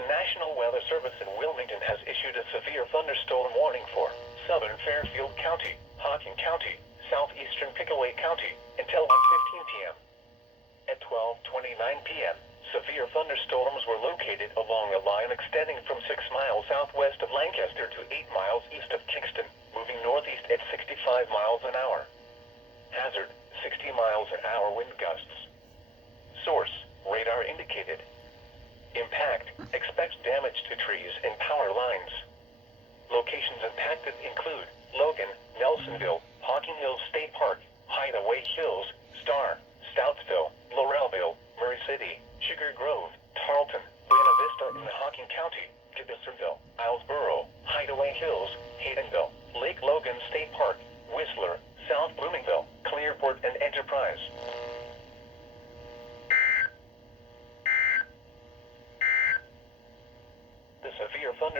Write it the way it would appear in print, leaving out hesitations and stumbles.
The National Weather Service in Wilmington has issued a severe thunderstorm warning for southern Fairfield County, Hocking County, southeastern Pickaway County, until 1:15 p.m. At 12:29 p.m., severe thunderstorms were located along a line extending from 6 miles southwest of Lancaster to 8 miles east of Kingston, moving northeast at 65 miles an hour. Hazard, 60 miles an hour wind gusts. Source, radar indicated. Impact, expect damage to trees and power lines. Locations impacted include Logan, Nelsonville, Hocking Hills State Park, Hideaway Hills, Star, Stoutsville, Laurelville, Murray City, Sugar Grove, Tarleton, Buena Vista in the Hocking County, Gibbsville, Islesboro, Hideaway Hills, Haydenville, Lake Logan State Park, Whistler, South Bloomingville, Clearport, and Enterprise. The severe thunder